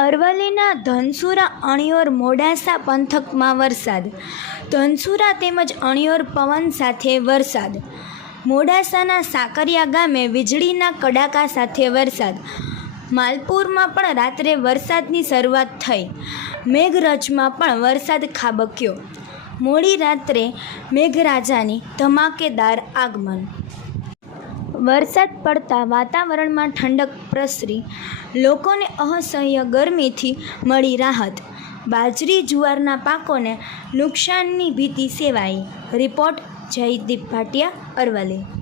અરવલ્લીના ધનસુરા અણિયોર મોડાસા પંથકમાં વરસાદ. ધનસુરા તેમજ અણિયોર પવન સાથે વરસાદ. મોડાસાના સાકરિયા ગામે વીજળીના કડાકા સાથે વરસાદ. માલપુરમાં પણ રાત્રે વરસાદની શરૂઆત થઈ. મેઘરજમાં પણ વરસાદ ખાબક્યો. મોડી રાત્રે મેઘરાજાની ધમાકેદાર આગમન. વરસાદ પડતા વાતાવરણમાં ઠંડક પ્રસરી. લોકોને અસહ્ય ગરમીથી મળી રાહત. બાજરી જુવારના પાકોને નુકસાનની ભીતિ સેવાઈ. રિપોર્ટ જયદીપ ભાટિયા અરવલ્લી.